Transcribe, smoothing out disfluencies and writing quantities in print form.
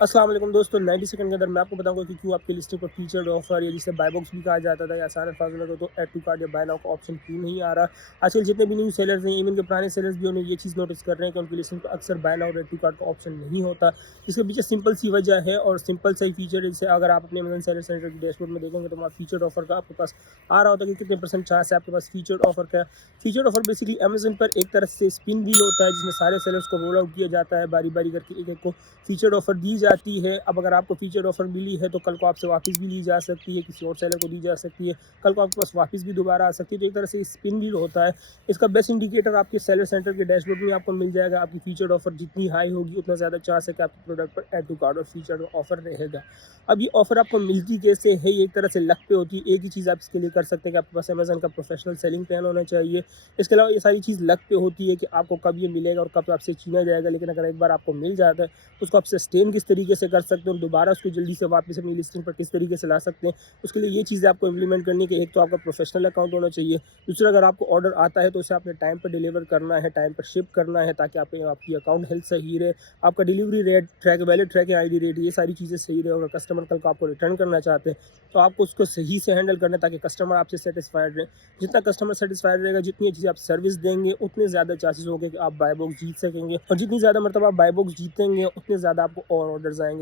अस्सलाम वालेकुम दोस्तों, 90 सेकंड के अंदर मैं आपको बताऊंगा कि क्यों आपकी लिस्टिंग पर फीचर्ड ऑफर या जिसे बाय बॉक्स भी कहा जाता था या आसान अल्फाज में तो ऐड टू कार्ट या बाय नाउ का ऑप्शन क्यों नहीं आ रहा। आजकल जितने भी न्यू सेलर्स हैं, इवन के पुराने सेलर्स भी उन्हें ये चीज़ नोटिस कर रहे हैं कि उनकी लिस्टिंग पर अक्सर buy now add to cart का ऑप्शन नहीं होता। इसके पीछे सिंपल सी वजह है और सिंपल सा ही फीचर है। जैसे अगर आप अपने अमेज़न सेलर सेंटर के डैशबोर्ड में देखेंगे तो वहाँ फीचर्ड ऑफर का आपके पास आ रहा होता है कि कितने परसेंट चांस है आपके पास फीचर्ड ऑफर का। फीचर्ड ऑफर बेसिकली अमेज़न पर एक तरह से स्पिन व्हील होता है जिसमें सारे सेलर्स को रोल आउट किया जाता है, बारी बारी करके एक एक को फीचर्ड ऑफर दी जाती है। अब अगर आपको फीचर्ड ऑफर मिली है तो कल को आपसे वापस भी ली जा सकती है, किसी और सेलर को दी जा सकती है, कल को आपके पास वापस भी दोबारा आ सकती है। तो एक तरह से स्पिन व्हील होता है। इसका बेस्ट इंडिकेटर आपके सेलर सेंटर के डैशबोर्ड में आपको मिल जाएगा। आपकी फीचर्ड ऑफर जितनी हाई होगी उतना ज़्यादा चांस है कि आपके प्रोडक्ट पर ऐड टू कार्ट और फीचर्ड ऑफर रहेगा। अब ये ऑफर आपको मिलती कैसे है, ये एक तरह से लक पे होती है। एक ही चीज़ आप इसके लिए कर सकते हैं कि आपके पास अमेज़न का प्रोफेशनल सेलिंग प्लान होना चाहिए। इसके अलावा ये सारी चीज़ लक पे होती है कि आपको कब ये मिलेगा और कब आपसे छीना जाएगा। लेकिन अगर एक बार आपको मिल जाता है उसको आप सस्टेन किस तरीके से कर सकते हैं और दोबारा उसको जल्दी से वापस अपनी लिस्टिंग पर किस तरीके से ला सकते हैं, उसके लिए ये चीज़ें आपको इम्प्लीमेंट करनी है कि एक तो आपका प्रोफेशनल अकाउंट होना चाहिए। दूसरा, अगर आपको ऑर्डर आता है तो उसे आपने टाइम पर डिलीवर करना है, टाइम पर शिप करना है ताकि आपकी अकाउंट हेल्थ सही रहे, आपका delivery rate track, valid tracking ID rate, ये सारी चीज़ें सही रहे। अगर कस्टमर कल को आपको रिटर्न करना चाहते हैं तो आपको उसको सही से हैंडल करना है ताकि कस्टमर आपसे सेटिस्फाइड रहे। जितना कस्टमर सेटिस्फाइड रहेगा, जितनी अच्छी आप सर्विस देंगे, उतने ज़्यादा चांसेस होंगे कि आप बाय बॉक्स जीत सकेंगे और जितनी ज़्यादा मरतबा आप बाय बॉक्स जीतेंगे उतने ज़्यादा आपको और ऑर्डर्स आएंगे।